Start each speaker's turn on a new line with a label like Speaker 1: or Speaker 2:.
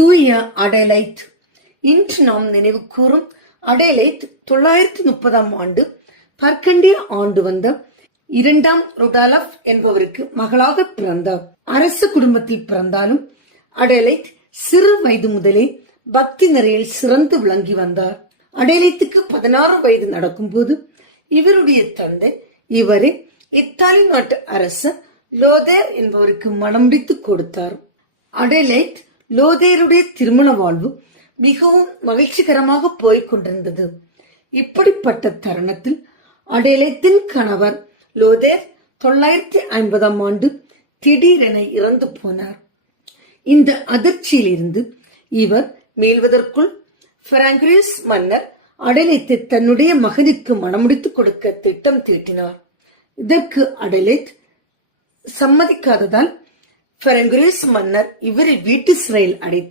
Speaker 1: தூய அடலைத் இன்று நாம் நினைவு கூறும் அடலைத் தொள்ளாயிரத்தி முப்பதாம் ஆண்டு பர்கண்டிய ஆண்டு வந்த இரண்டாம் ருடாலப் என்பவருக்கு மகளாக பிறந்தார் அரசு குடும்பத்தில் பிறந்தாலும் அடலைத் சிறு வயது முதலே பக்தி நிறையில் சிறந்து விளங்கி வந்தார். அடலைத்துக்கு பதினாறு வயது நடக்கும்போது இவருடைய தந்தை இவரை இத்தாலி நாட்டு அரசர் லோதேர் என்பவருக்கு மனம் மணமுடித்து கொடுத்தார். அடேலைட் லோதேருடைய திருமண வாழ்வு மிகவும் மகிழ்ச்சிகரமாக போய்கொண்டிருந்தது இப்படிப்பட்ட தருணத்தில் அடேலைத்தின் கணவர் லோதேர் தொள்ளாயிரத்தி ஐம்பதாம் ஆண்டு திடீரென இறந்து போனார். இந்த அதிர்ச்சியிலிருந்து இவர் மீள்வதற்குள் பிராங்கிரிஸ் மன்னர் அடலைத்தை தன்னுடைய மகனுக்கு மணமுடித்துக் கொடுக்க திட்டம் தீட்டினார். இதற்கு அடலைத் சம்மதிக்காததால் பெருங்கிரீஸ் மன்னர் இவரை வீட்டு சிறையில் அடைத்து